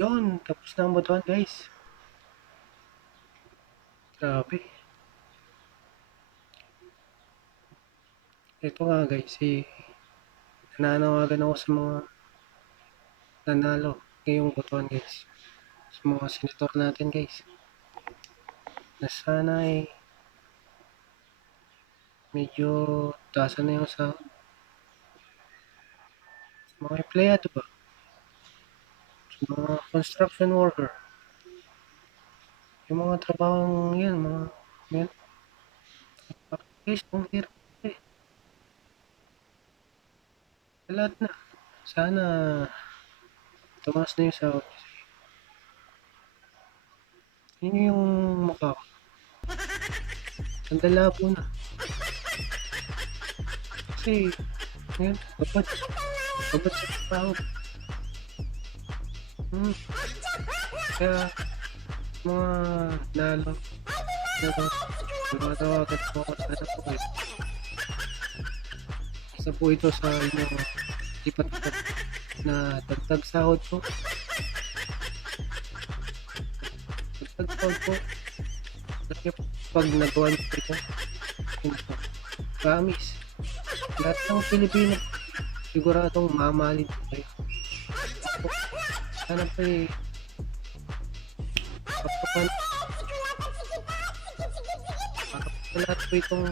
Yun, tapos na ang butuan guys. Grabe. Ito nga guys, nananawagan ako sa mga nanalo ngayong butuan guys. Sa mga senator natin guys. Na sana medyo taasan na yung sa mga empleyado ba? Sa mga construction worker. Yung mga trabahong yan, yan. Guys, ang hirap eh. Sa lahat na. Sana tumaas na yung sahod. Yun yung mukha ko. Sandala po na. Kasi, yun, dapat sa trabaho. Kaya, mga nalo, tumatawagan po ako sana po eh. Isa po ito sa inyong lipat na dagdag sahod po. Dagdag sahod po. Kasi pag nagawa niyo ito, promise, lahat ng Pilipino, siguradong mamahalin kayo. Sana po kapapan, lahat po itong